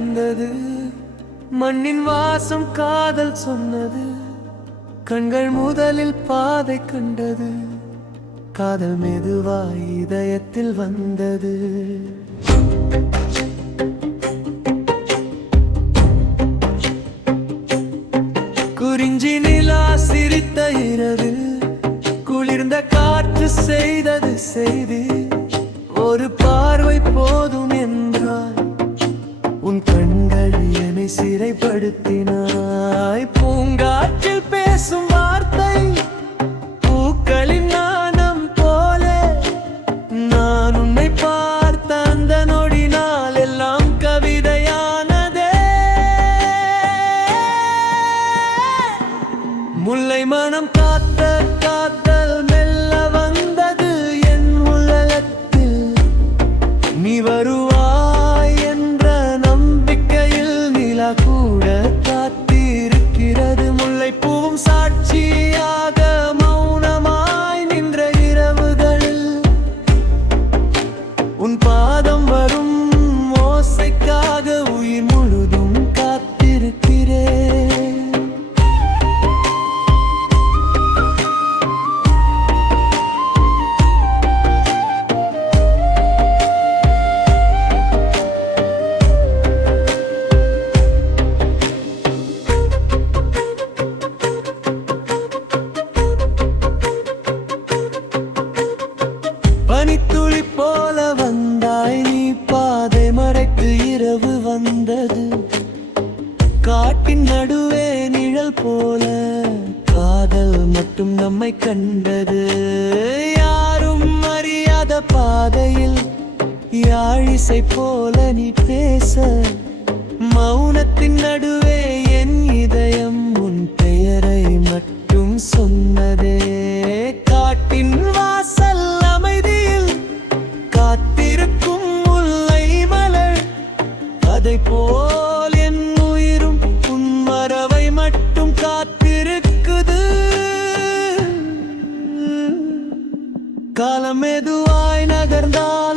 வந்தது. மண்ணின் வாசம் காதல் சொன்னது. கண்கள் முதலில் பாதை கண்டது. காதல் மெதுவாய் இதயத்தில் வந்தது. குறிஞ்சி நிலா சிரித்த இரவு, குளிர்ந்த காற்று செய்தது செய்தி. ஒரு பார்வை போதும் என்றாய், உன் கண்கள் என்னை சிறைப்படுத்தினாய். பூங்காற்றில் பேசும் வார்த்தை பூக்களின் நாணம் போல. நான் உன்னை பார்த்த அந்த நொடினால் எல்லாம் கவிதையானதே. முல்லை மனம் காத்த காத்தல் மெல்ல வந்தது என் உள்ளத்தில். நீ வருவாய் என்ற நம்பிக்கையில் நிலா கூட காத்திருக்கிறது. முல்லை பூவும் சாட்சியாக மௌனமாய் நின்ற இரவுகளில் உன் பாதம் வரும் ஓசைக்காக உயிர் முழுதும் காத்திருக்கிறேன். பனித்துளி போல வந்தாய் நீ, பாதை மறைத்து இரவு வந்தது. காட்டின் நடுவே நிழல் போல காதல் மட்டும் நம்மை கண்டது. யாரும் அறியாத பாதையில் யாழிசை போல நீ பேச. மௌனத்தின் நடுவே என் இதயம் உன் பெயரை மட்டும் சொன்னதே. காட்டின் வாசல் அமைதியில் காத்திருக்கும் முல்லை மலர், அதை போல் என் உயிரும் உன் வரவை மட்டும் காத்திருக்குது. காலம் மெதுவாய் நகர்ந்தால்